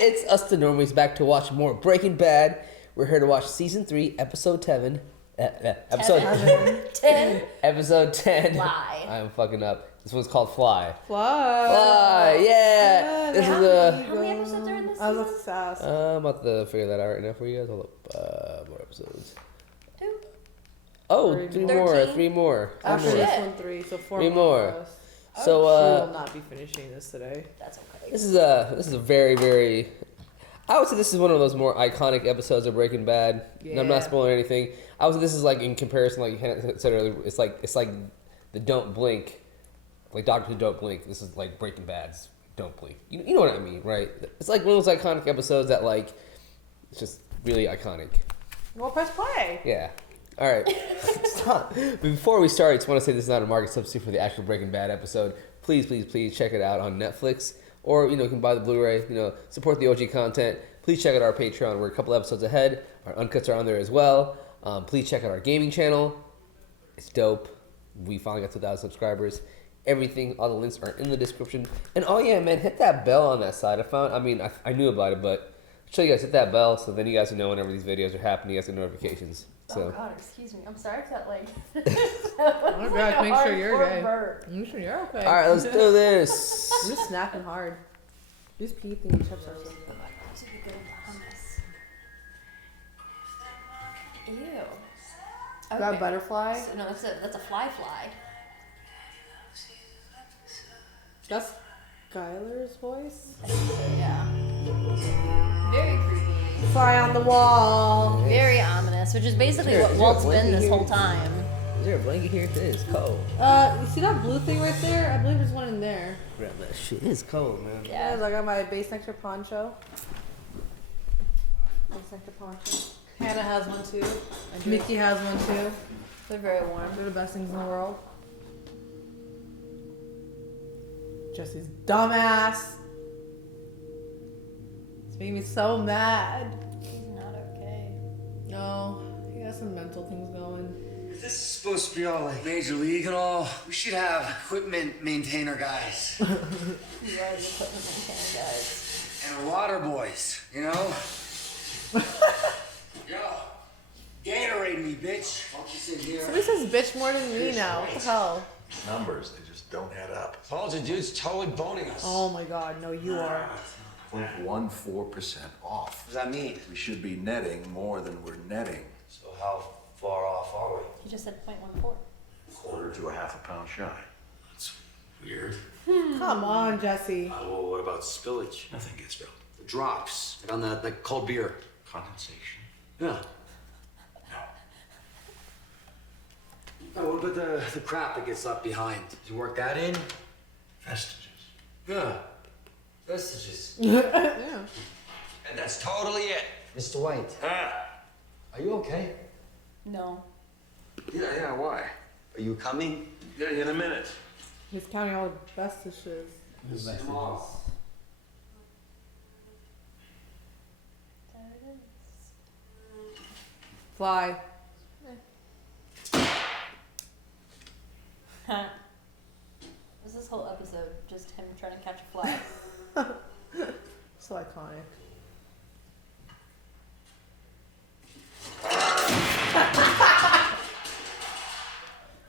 It's us, the normies, back to watch more Breaking Bad. We're here to watch season 3, episode 7. Episode 10. Episode 10. Fly. I'm fucking up. This one's called Fly. Fly. Yeah. This is How many episodes are in this I was season? obsessed. I'm about to figure that out right now for you guys. Hold up. More episodes. 2. Oh, Three three more. more. 13? 3 more. After Three more. this one, 3, so 4 Three more. for us. So We will not be finishing this today. That's okay. this is a very, very. I would say this is one of those more iconic episodes of Breaking Bad. And I'm not Yeah. spoiling anything. I would say this is like in comparison, like Hannah said earlier, it's like the Don't Blink, like Doctor Who Don't Blink. This is like Breaking Bad's Don't Blink. You know what I mean, right? It's like one of those iconic episodes that like it's just really iconic. Well, press play. Yeah. All right. Stop. But before we start, I just want to say this is not a market substitute for the actual Breaking Bad episode. Please, please, please check it out on Netflix. Or, you can buy the Blu-ray, support the OG content. Please check out our Patreon. We're a couple episodes ahead. Our uncuts are on there as well. Please check out our gaming channel. It's dope. We finally got 2,000 subscribers. Everything, all the links are in the description. And oh yeah, man, hit that bell on that side. I knew about it, but I'll show you guys, hit that bell so then you guys will know whenever these videos are happening. You guys get notifications. So. Oh God, excuse me. I'm sorry if that like. Oh gosh, make sure you're okay. Burp. Make sure you're okay. All right, let's do this. I'm just snapping hard. Just pee thingy chips or something. This would be good with hummus. Ew. Is that butterfly? So, no, that's a fly. That's Skylar's voice? I think so, yeah. Very creepy. Fly on the wall. Very ominous, which is basically Is what there Walt's a been blanket this here? whole time. Is there a blanket here? It is cold. You see that blue thing right there? I believe there's one in there. Grab that shit. It's cold, man. Yeah. I got my base nectar poncho. Base nectar poncho. Hannah has one too. Mickey has one too. They're very warm. They're the best things in the world. Jesse's dumbass. It's making me so mad. He's not okay. No, he has some mental things going. If this is supposed to be all like major league and all, we should have equipment maintainer guys You are the equipment maintainer guys. and water boys, Yo, Gatorade me, bitch. Don't you sit here. Somebody says bitch more than me now. What the hell? Numbers, they just don't add up. Told you, dude's totally boning us. Oh my god, no, you are. 0.14% off. What does that mean? We should be netting more than we're netting. So how far off are we? He just said 0.14. Quarter to a half a pound shy. That's weird. Come on, Jesse. Well, what about spillage? Nothing gets spilled. The drops, like on that cold beer. Condensation. Yeah. Oh, what about the crap that gets left behind? Did you work that in? Vestiges. Yeah. Vestiges. Yeah. And that's totally it. Mr. White. Are you okay? No. Yeah, why? Are you coming? Yeah, in a minute. He's counting all the vestiges. Fly. Was this whole episode just him trying to catch a fly? So iconic.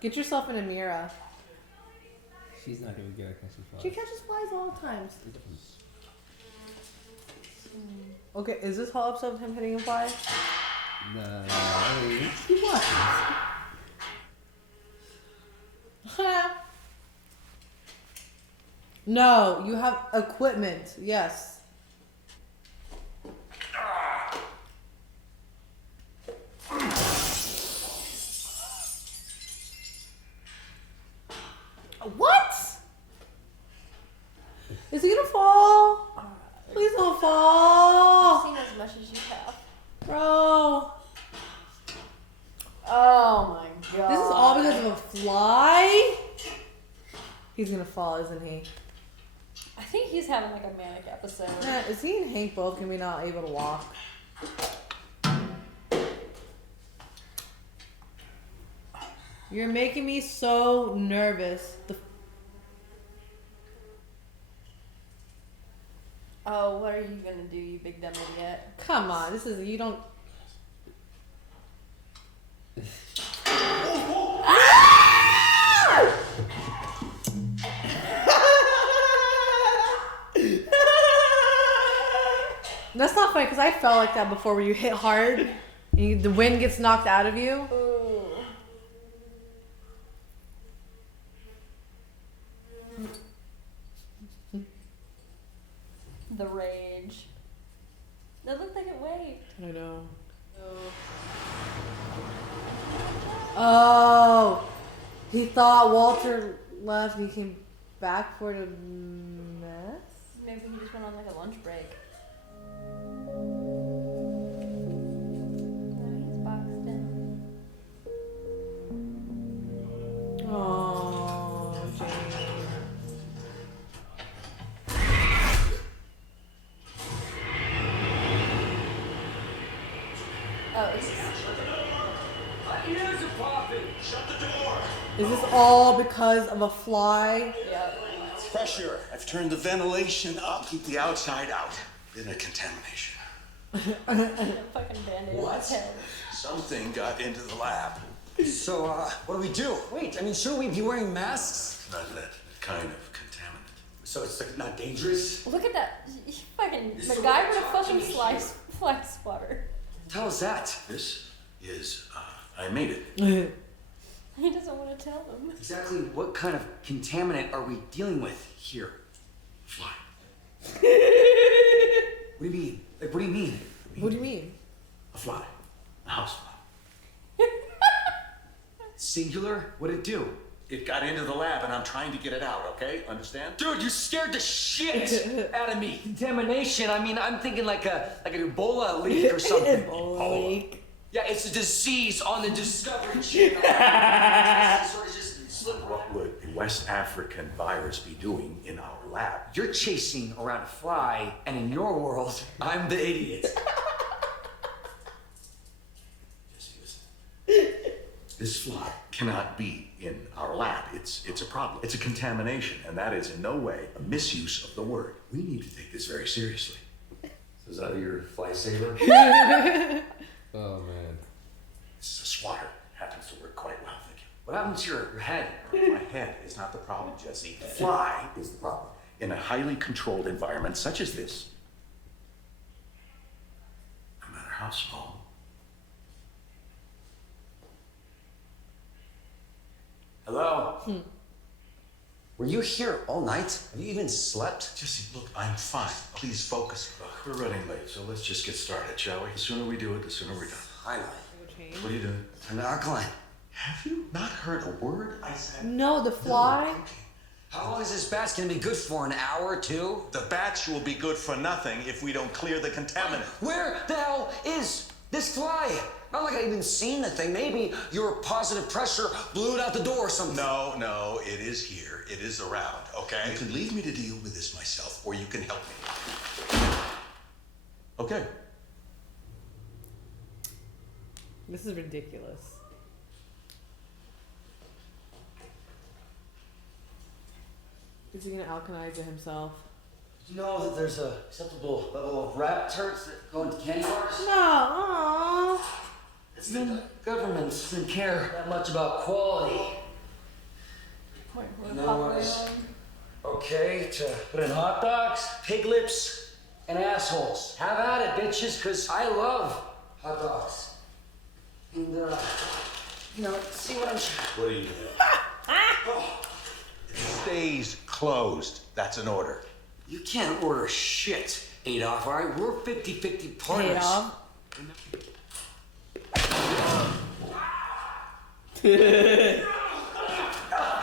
Get yourself in a mirror. She's not gonna get a catching fly. She catches flies all the times. Okay, is this whole episode of him hitting a fly? No. He was. No, you have equipment. Yes. What? Is he gonna fall? Please don't I've fall. seen as much as you have. Bro. Oh my god. This is all because of a fly? He's gonna fall, isn't he? I think he's having like a manic episode. Is he and Hank both gonna be not able to walk? You're making me so nervous. Oh, what are you gonna do, you big dumb idiot? Come on, this is you don't. That's not funny because I felt like that before, where you hit hard, and the wind gets knocked out of you. Ooh. The rage. That looked like it waved. I know. Oh, he thought Walter left and he came back for the mess? Maybe he just went on like a lunch break. Oh, he's boxed in. Oh, Jane. Oh, it's Ears are popping. Shut the door. Is this all because of a fly? yeah. Pressure. I've turned the ventilation up. Keep the outside out. Been a contamination. Fucking band-aid on his head. Something got into the lab. So, what do we do? Wait, I mean, shouldn't we be wearing masks? Not that kind of contaminant. So it's like not dangerous? Look at that. He fucking MacGyver a fucking fly swatter. How is that? This is, I made it. He doesn't want to tell them. Exactly what kind of contaminant are we dealing with here? Fly. What do you mean? Like, what do you mean? What do you mean? A fly. A house fly. Singular? What'd it do? It got into the lab and I'm trying to get it out, okay? Understand? Dude, you scared the shit out of me. Contamination? I mean, I'm thinking like an Ebola leak or something. Like, Yeah, it's a disease on the Discovery Channel. Sort of just slip right. What would a West African virus be doing in our lab? You're chasing around a fly, and in your world, I'm the idiot. Jesse, listen. This fly cannot be in our lab. It's a problem. It's a contamination, and that is in no way a misuse of the word. We need to take this very seriously. Is that your fly saver? Oh man. This is a swatter. Happens to work quite well, thank you. What happened to your head? My head is not the problem, Jesse. The fly is the problem. In a highly controlled environment such as this, no matter how small. Hello? Were you here all night? Have you even slept? Jesse, look, I'm fine. Please focus. Look, we're running late, so let's just get started, shall we? The sooner we do it, the sooner we're done. Finally. What are you doing? Turn the alkaline. Have you not heard a word I said? no, the fly. How long is this batch gonna be good for? An hour or two? The batch will be good for nothing if we don't clear the contaminant. Where the hell is this fly? Not like I even seen the thing. Maybe your positive pressure blew it out the door or something. No, it is here. It is around, okay? You can leave me to deal with this myself, or you can help me. Okay. This is ridiculous. Is he gonna alkalize it himself? Did you know that there's a acceptable level of rat turds that go into candy bars? No. It's the government doesn't care that much about quality. Wait, You we're know what popping is on. okay to put in hot dogs, pig lips, and assholes. Have at it, bitches, because I love hot dogs. And, see what I'm... What are you doing? It stays closed. That's an order. You can't order shit, Adolf, all right? We're 50-50 partners. Adolf.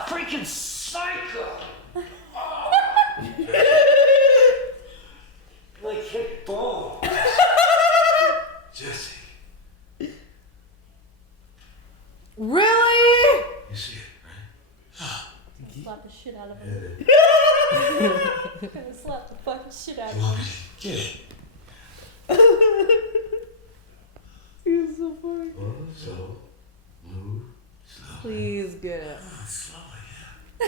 Freaking psycho! Like hit bone. Jesse, Really? you see it, right? Slap the shit out of him. Gonna slap the fucking shit out of him. Get it. He's so funny. So, move slowly. Please get it. Slowly, yeah.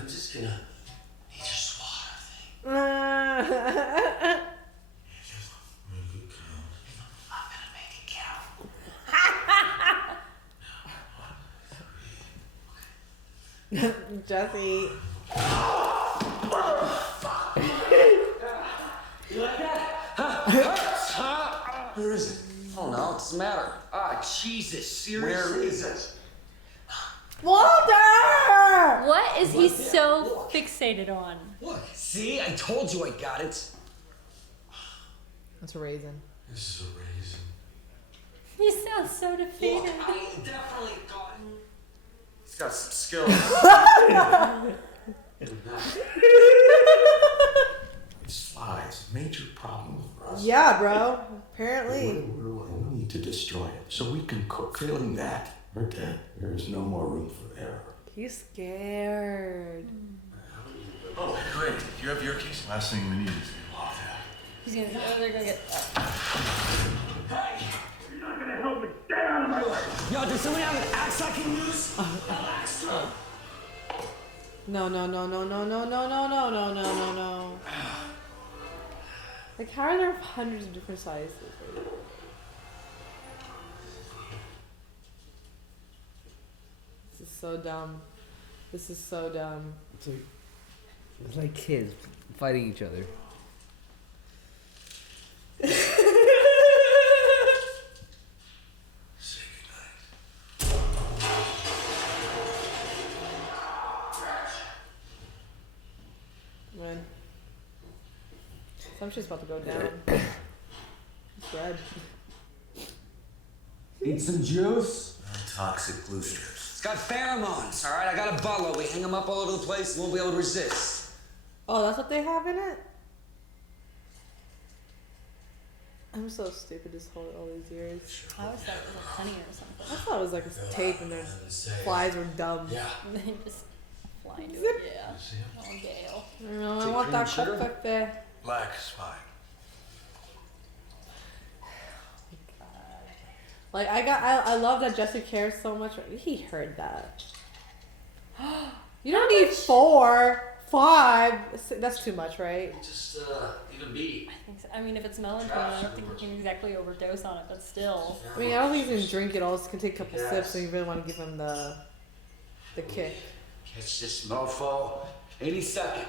I'm just gonna need your swatter thing. Jesse. You like that? Hurts, huh? Where is it? I don't know. It doesn't matter. Ah, Jesus. Seriously. Where is it? Walter! What is he so fixated on? Look, see? I told you I got it. That's a raisin. This is a raisin. He sounds so defeated. Look, I definitely got it. He's got some skills. This fly is a major problem for us. Yeah, bro. Apparently. We need to destroy it so we can cook. Failing that, we're dead. There is no more room for error. He's scared. Oh, great. Do you have your keys? Last thing we need is to lock that. He's gonna. Oh, they're gonna get. Hey! You're not gonna help me. Get out of my way! Yo, does someone have an axe I can use? No, no, no, no, no, no, no, no, no, no, no, no, no. Like, how are there hundreds of different sizes? This is so dumb. This is so dumb. It's like kids fighting each other. Say goodnight. Man. Some shit's about to go down. It's red. Need some juice? Toxic glue strips. It's got pheromones, all right? I got a bottle. We hang them up all over the place. You won't be able to resist. Oh, that's what they have in it? I'm so stupid this whole all these years. I always thought it was like honey or something. I thought it was like a tape and their flies were dumb. Yeah. And they just fly into Zip. it. Yeah. See it? Oh, Gale. You know, I Take want cream that and sugar? cookbook there. Black is fine. Like I love that Jesse cares so much. He heard that. You don't need 4, 5. That's too much, right? Just, even beat. I think so. I mean, if it's melatonin, I don't think you can exactly overdose on it, but still. I mean, I don't think he's gonna drink it all. He can take a couple sips, and you really want to give him the kick. Catch this mofo any second.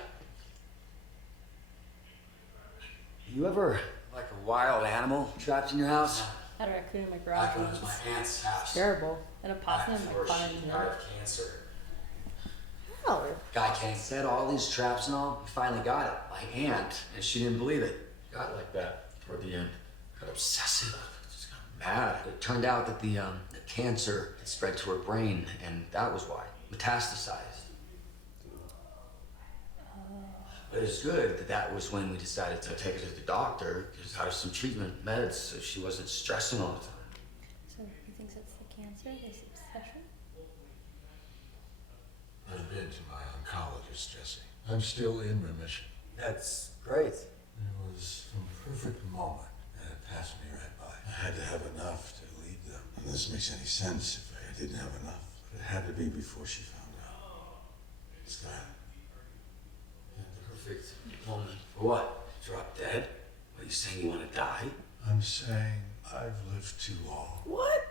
You ever like a wild animal trapped in your house? Had a raccoon in my garage once. aunt's house. Terrible. And a possum in my barn. of cancer. Hell. Guy came, set all these traps and all. He finally got it. My aunt, and she didn't believe it. Got like that toward the end. Got obsessive. Just got mad. It turned out that the cancer had spread to her brain, and that was why. Metastasized. But it's good that that was when we decided to take her to the doctor, because her some treatment meds so she wasn't stressing all the time. So he thinks it's the cancer, this obsession? I've been to my oncologist, Jesse. I'm still in remission. That's great. It was a perfect moment, and it passed me right by. I had to have enough to lead them. And this makes any sense if I didn't have enough. But it had to be before she found out. It's that. Perfect moment. For what? Drop dead? Are you saying you want to die? I'm saying I've lived too long. What?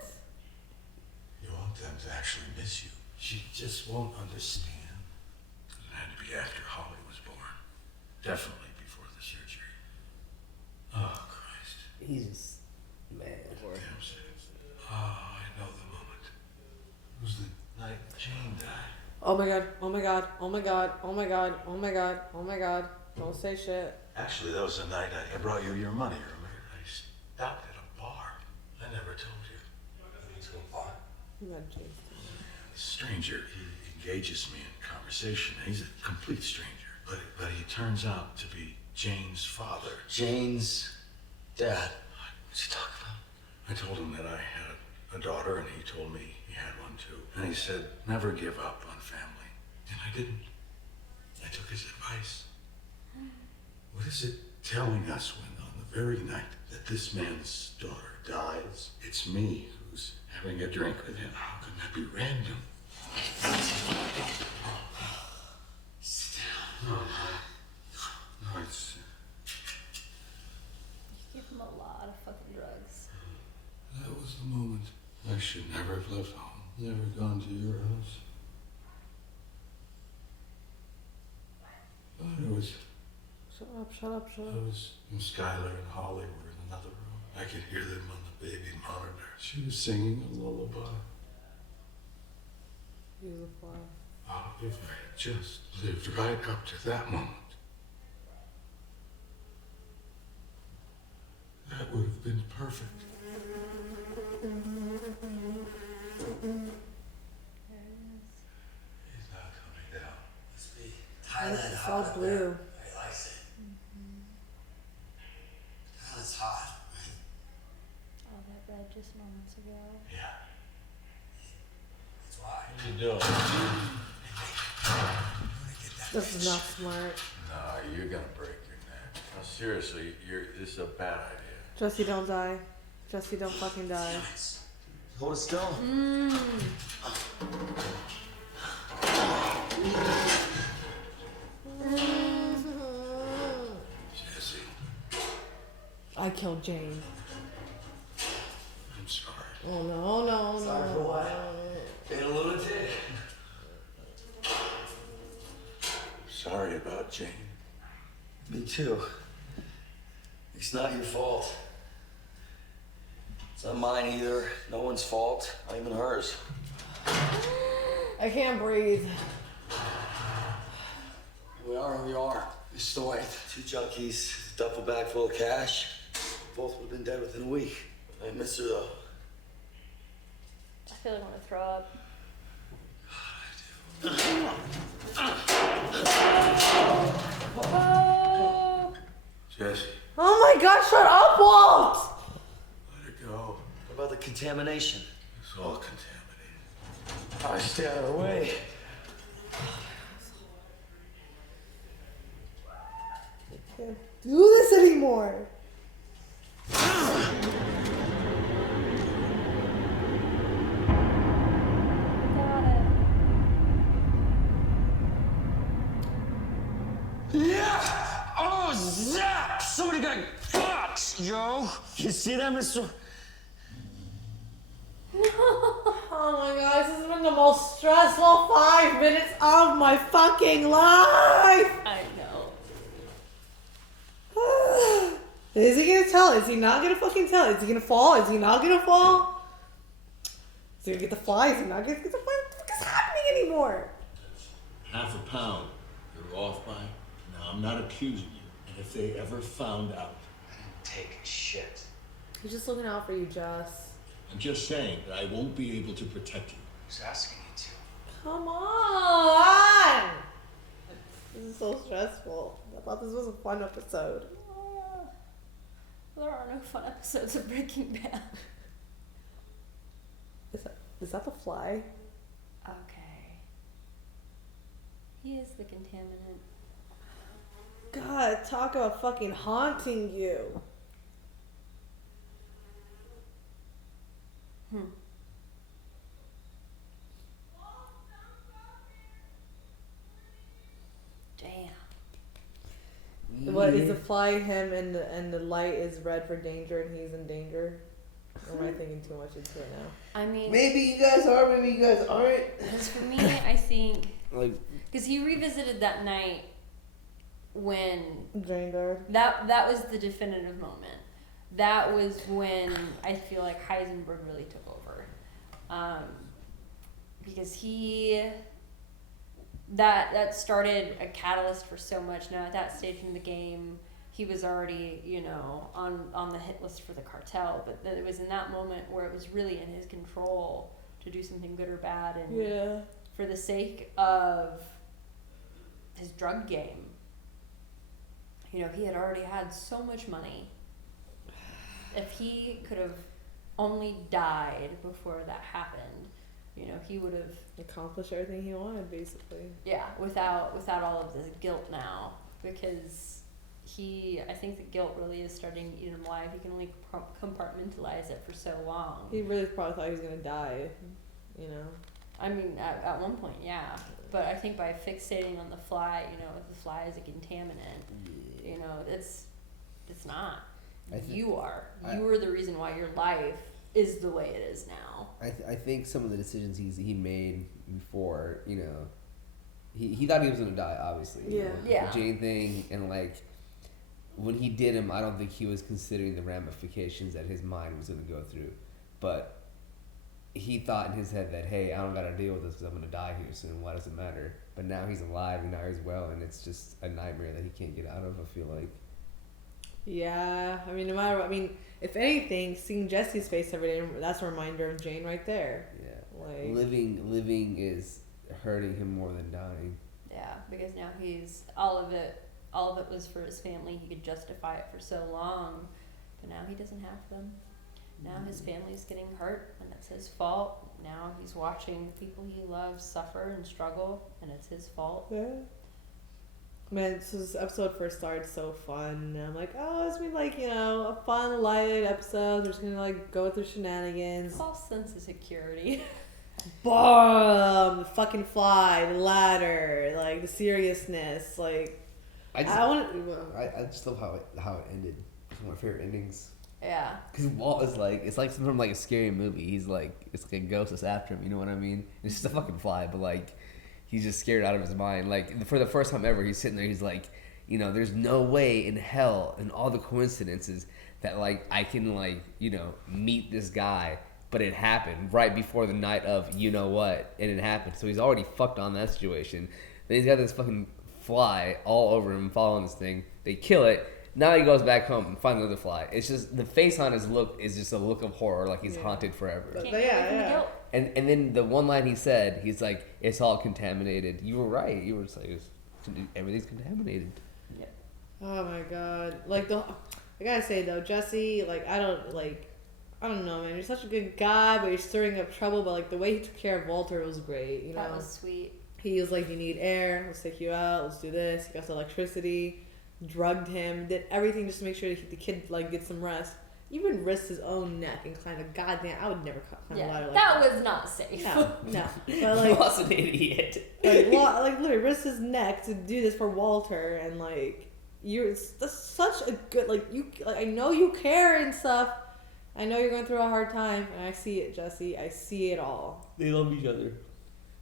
You want them to actually miss you. She just won't understand. It had to be after Holly was born. Definitely before the surgery. Oh, Christ. He's just mad. Damn serious. Oh, I know the moment. It was the night Jane died. Oh my god. Oh my god. Oh my god. Oh my god. Oh my god. Oh my god. Don't say shit. Actually, that was the night I brought you your money, remember? I stopped at a bar. I never told you. To a bar. Imagine. The stranger, he engages me in conversation. He's a complete stranger. But he turns out to be Jane's father. Jane's dad. What's he talking about? I told him that I had a daughter, and he told me he had one too. And he said, never give up on family. And I didn't. I took his advice. What is it telling us when on the very night that this man's daughter dies, it's me who's having a drink with him? How can that be random? Sit down. No, it's fucking drugs. That was the moment. I should never have left home. Never gone to your house. But I was, Shut up, shut up, shut up. and Skylar and Holly were in another room. I could hear them on the baby monitor. She was singing a lullaby. Beautiful. Oh, if I had just lived right up to that moment, that would have been perfect. There it He's not coming down. Must be Thailand It's hot all up blue. there. Very likes it. Thailand's hot, right? is. All that red just moments ago. Yeah. That's why. You do. This is not smart. No, you're gonna break your neck. No, seriously, this is a bad idea. Jesse, don't die. Jesse, don't fucking die. Hold it still. Jesse, I killed Jane. I'm sorry. Oh no, no, no. Sorry for what? Being a lunatic. Sorry about Jane. Me too. It's not your fault. It's not mine either. No one's fault. Not even hers. I can't breathe. We are who we are. This is the way. Two junkies, a duffel bag full of cash. Both would have been dead within a week. I miss her though. I feel like I want to throw up. Oh, Jesse, Oh my god, shut up, Walt! let it go. What about the contamination? It's all contaminated. I stay out of her way. Can't do this anymore. got it. Yeah! Oh, zap! Somebody got caught, yo! You see that, Mr. Oh my god, this has been the most stressful 5 minutes of my fucking life! I know. Is he gonna tell? Is he not gonna fucking tell? Is he gonna fall? Is he not gonna fall? Is he gonna get the fly? Is he not gonna get the fly? What the fuck is happening anymore? Half a pound. You're off by. Now, I'm not accusing you. And if they ever found out, Take shit. He's just looking out for you, Jess. I'm just saying that I won't be able to protect you. Who's asking you to? Come on! This is so stressful. I thought this was a fun episode. There are no fun episodes of Breaking Bad. Is that the fly? Okay. He is the contaminant. God, talk about fucking haunting you. Damn. What is the fly him and the light is red for danger and he's in danger? Or am I thinking too much into it now? I mean, Maybe you guys are, maybe you guys aren't. because for me, I think Like, because he revisited that night when Draindor. that was the definitive moment. That was when I feel like Heisenberg really took over, because that started a catalyst for so much. Now at that stage in the game, he was already on the hit list for the cartel, but it was in that moment where it was really in his control to do something good or bad, and Yeah. for the sake of his drug game. He had already had so much money. If he could have only died before that happened, he would have, Accomplish everything he wanted, basically. without all of this guilt now, because I think the guilt really is starting to eat him alive. He can only compartmentalize it for so long. He really probably thought he was gonna die, I mean, at one point, yeah. But I think by fixating on the fly, the fly is a contaminant. It's not. You are. You are the reason why your life is the way it is now. I think some of the decisions he made before, he thought he was gonna die, obviously. Yeah. The Jane thing, and like when he did him, I don't think he was considering the ramifications that his mind was gonna go through, but he thought in his head that, hey, I don't gotta deal with this because I'm gonna die here soon. Why does it matter? But now he's alive and now he's well, and it's just a nightmare that he can't get out of. I feel like. Yeah, I mean, no matter what, I mean, if anything, seeing Jesse's face every day, that's a reminder of Jane right there. Yeah. Like, Living is hurting him more than dying. Yeah, because now he's all of it was for his family. He could justify it for so long, but now he doesn't have them. Now his family's getting hurt, and it's his fault. Now he's watching the people he loves suffer and struggle, and it's his fault. yeah. Man, so this episode first started so fun. And I'm like, oh, it's been like, a fun, light episode. We're just gonna like go through shenanigans. False sense of security. Boom! The fucking fly, the ladder, like the seriousness, like. I just love how it ended. It's one of my favorite endings. Yeah. Because Walt is like, it's like from like a scary movie. He's like, it's like a ghost that's after him. You know what I mean? It's just a fucking fly, but like, he's just scared out of his mind. Like for the first time ever, he's sitting there. He's like, there's no way in hell, and all the coincidences that like I can like meet this guy, but it happened right before the night of what, and it happened. So he's already fucked on that situation. Then he's got this fucking fly all over him, following this thing. They kill it. Now he goes back home and finds another fly. It's just the face on his look is just a look of horror, like he's haunted forever. Can't get away from the guilt. And then the one line he said, he's like, "It's all contaminated." You were right. You were just like, everything's contaminated. Yeah. Oh my god! Like I gotta say though, Jesse, like I don't know, man. You're such a good guy, but you're stirring up trouble. But like the way he took care of Walter was great. That was sweet. He was like, "You need air. Let's take you out. Let's do this." He got the electricity, drugged him, did everything just to make sure that the kid like get some rest. Even risked his own neck and climbed a goddamn. I would never climb a ladder like that. That was not safe. No. But like, Lost an idiot. like literally risked his neck to do this for Walter, and like that's such a good I know you care and stuff. I know you're going through a hard time, and I see it, Jesse. I see it all. They love each other.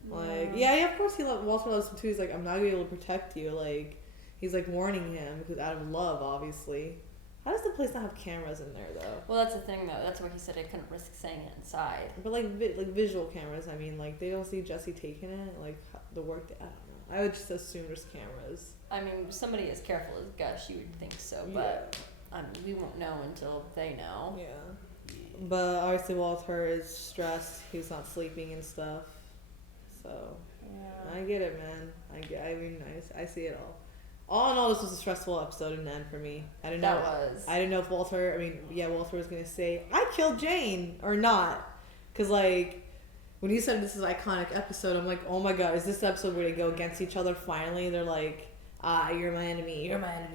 Like, yeah, of course Walter loves him too. He's like, I'm not gonna be able to protect you. Like, he's like warning him because out of love, obviously. How does the place not have cameras in there though? Well, that's the thing though. That's why he said I couldn't risk saying it inside. But like visual cameras. I mean, like they don't see Jesse taking it. Like the work. I don't know. I would just assume there's cameras. I mean, somebody as careful as Gus, you would think so, but we won't know until they know. Yeah. But obviously Walter is stressed. He's not sleeping and stuff. So Yeah. I get it, man. I see it all. All in all, this was a stressful episode in the end for me. I didn't know if Walter. Walter was gonna say I killed Jane or not, because like when he said this is an iconic episode, I'm like, oh my god, is this the episode where they go against each other finally? They're like, you're my enemy.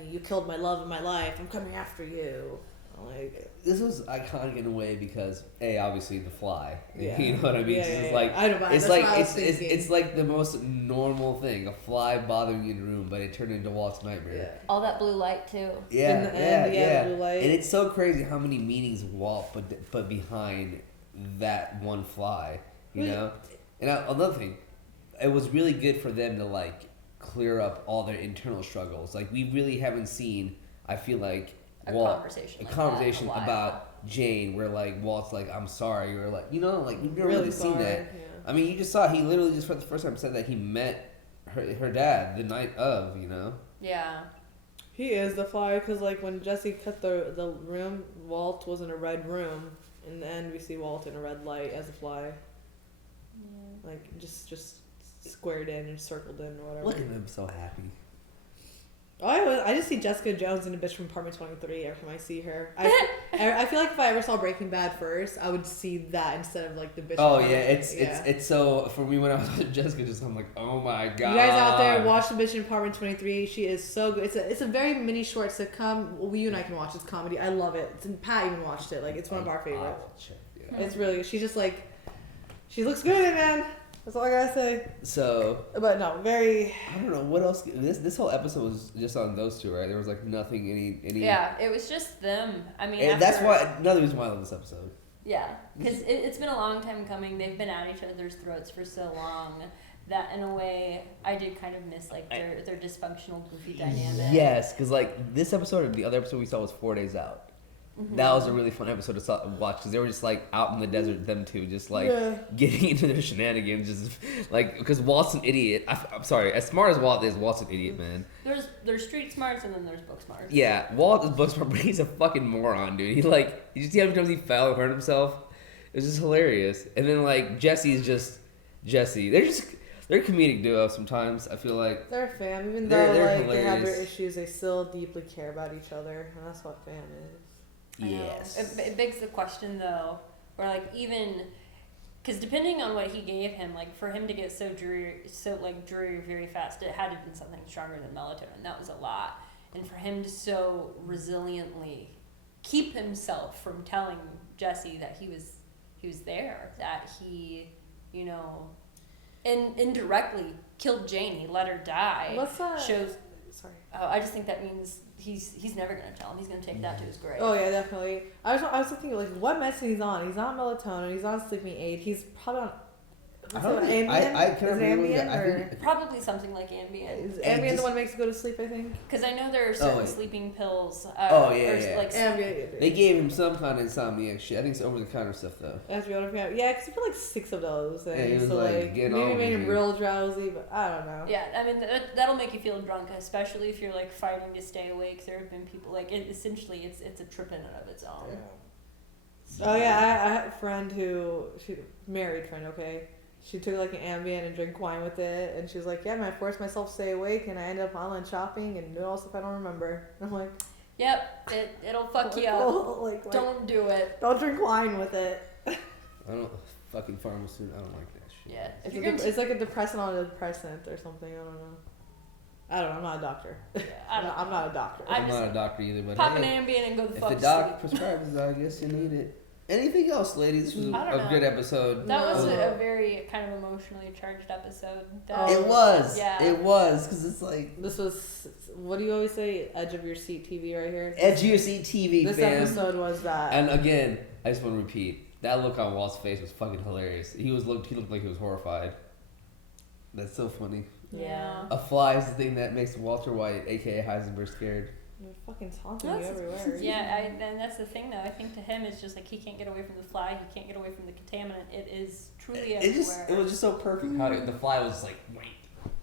You killed my love of my life. I'm coming after you. Like, this was iconic in a way because obviously the fly. Yeah. You know what I mean? Yeah, It's yeah, like I know, but it's that's like what I was thinking. it's like the most normal thing, a fly bothering you in a room, but it turned into Walt's nightmare. All that blue light too. Yeah, the blue light. And it's so crazy how many meanings Walt put behind that one fly. You know. And another thing, it was really good for them to like clear up all their internal struggles. Like we really haven't seen. I feel like. A conversation about Jane where like Walt's like I'm sorry or like we've never really seen that. Yeah. I mean you just saw he literally just for the first time said that he met her dad the night of Yeah. He is the fly because like when Jesse cut the room, Walt was in a red room. In the end, we see Walt in a red light as a fly. Yeah. Like just squared in and circled in or whatever. Look at them so happy. I just see Jessica Jones in a bitch from Apartment 23 every time I see her. I feel like if I ever saw Breaking Bad first, I would see that instead of like the bitch. Oh yeah, it's so for me when I was with Jessica, just I'm like, oh my god. You guys out there watch the bitch in Apartment 23. She is so good. It's a very mini short sitcom. Well, you and I can watch this comedy. I love it. Pat even watched it. Like it's one of our favorites. Yeah. It's really good. She's just like, she looks good, man. That's all I gotta say. So, But no, very. I don't know what else. This whole episode was just on those two, right? There was like nothing any. Yeah, it was just them. I mean, And that's why another reason why I love this episode. Yeah, because it's been a long time coming. They've been at each other's throats for so long that, in a way, I did kind of miss like their dysfunctional, goofy dynamic. Yes, because like this episode and the other episode we saw was 4 days out. Mm-hmm. That was a really fun episode to watch because they were just like out in the desert, them two, just like getting into their shenanigans, just like because Walt's an idiot. I'm sorry, as smart as Walt is, Walt's an idiot, man. There's street smarts and then there's book smarts. Yeah, Walt is book smart, but he's a fucking moron, dude. You see how many times he fell and hurt himself? It was just hilarious. And then like Jesse's just Jesse. They're a comedic duo sometimes. I feel like They're a fam, even They're though like they have hilarious. their issues, they still deeply care about each other, and that's what fam is. yes. It begs the question though, or like even, because depending on what he gave him, like for him to get so dreary very fast, it had to have been something stronger than melatonin. That was a lot, and for him to so resiliently keep himself from telling Jesse that he was there, that he, and indirectly killed Jane, he let her die. What's that? Shows. Sorry. Oh, I just think that means he's never gonna tell him. He's gonna take that to his grave. Oh yeah, definitely. I was thinking like what medicine he's on. He's on melatonin. He's on sleeping aid. He's probably on. I don't think, Ambien? I can't Is it remember. Ambien, I or think, Probably something like Ambien. is Ambien the one that makes you go to sleep? I think. Because I know there are certain wait. sleeping pills. Oh, yeah, yeah. Like Ambien. they gave him some kind of insomniac shit. I think it's over the counter stuff though. That's real. Yeah, because he put like 6 of those. And Yeah, he was, so like, getting maybe on made with him you. real drowsy, but I don't know. Yeah, I mean that'll make you feel drunk, especially if you're like fighting to stay awake. There have been people like essentially it's a trip in and of its own. So, Oh yeah, I had a friend married friend, okay? She took like an Ambien and drank wine with it, and she was like, yeah, man, I forced myself to stay awake, and I ended up online shopping and doing all stuff I don't remember. And I'm like, Yep, it'll fuck you up. like, Don't do it. don't drink wine with it. I don't fucking pharmaceutical. I don't like that shit. Yeah, if It's, you're gonna it's like a depressant on a depressant or something. I don't know. I'm not a doctor. I'm not a doctor. I I'm just not a doctor either, but pop hey, an Ambien and go the if fuck the to doc sleep. prescribes it, I guess you need it. Anything else, ladies? This was I don't a know. good episode. That was No. a very kind of emotionally charged episode. That, It was. Yeah. It was because it's like This was, what do you always say? Edge of your seat TV right here. edge of your seat TV, This fam. episode was that. And again, I just want to repeat that look on Walt's face was fucking hilarious. He looked like he was horrified. That's so funny. Yeah. A fly is the thing that makes Walter White, aka Heisenberg, scared. They're fucking taunting you everywhere. Yeah, and that's the thing though. I think to him it's just like he can't get away from the fly. He can't get away from the contaminant. It is truly everywhere. It was just so perfect how the fly was just like, wait.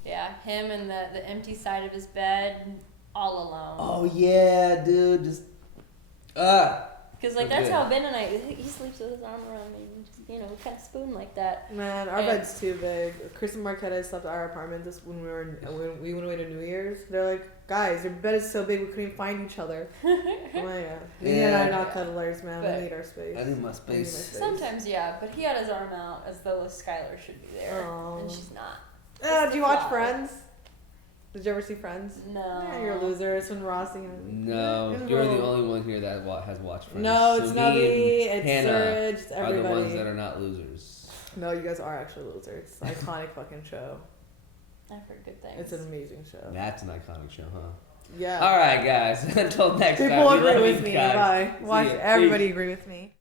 Yeah, him and the empty side of his bed, all alone. Oh yeah, dude, just Because like so that's good. how Ben and I. He sleeps with his arm around me, and just kind of spoon like that. Man, our And- bed's too big. Chris and Marquetta slept at our apartment this when we went away to New Year's. They're like, guys, your bed is so big we couldn't find each other. Oh my god. Me and I are not cuddlers, man. But- we need our space. I need my We need my space. space. Sometimes, yeah, but he had his arm out as though Skylar should be there, Aw. and she's not. Did you watch Fly. Friends? Did you ever see Friends? No. Yeah, you're a loser. It's when Rossi. No, you're the only one here that has watched Friends. No, it's Sunil Nubby, and it's Hannah Surge, it's are everybody. the ones that are not losers. No, you guys are actually losers. It's an iconic fucking show. I've heard good things. It's an amazing show. That's an iconic show, huh? Yeah. All right, guys. Until next time. People we agree love with you me. guys. Bye. See Watch ya. everybody Peace. agree with me.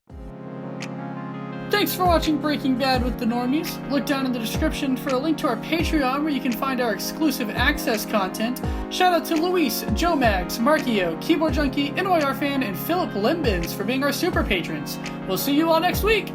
Thanks for watching Breaking Bad with the Normies. Look down in the description for a link to our Patreon where you can find our exclusive access content. Shout out to Luis, Joe Mags, Markio, Keyboard Junkie, NYR Fan, and Philip Limbins for being our super patrons. We'll see you all next week.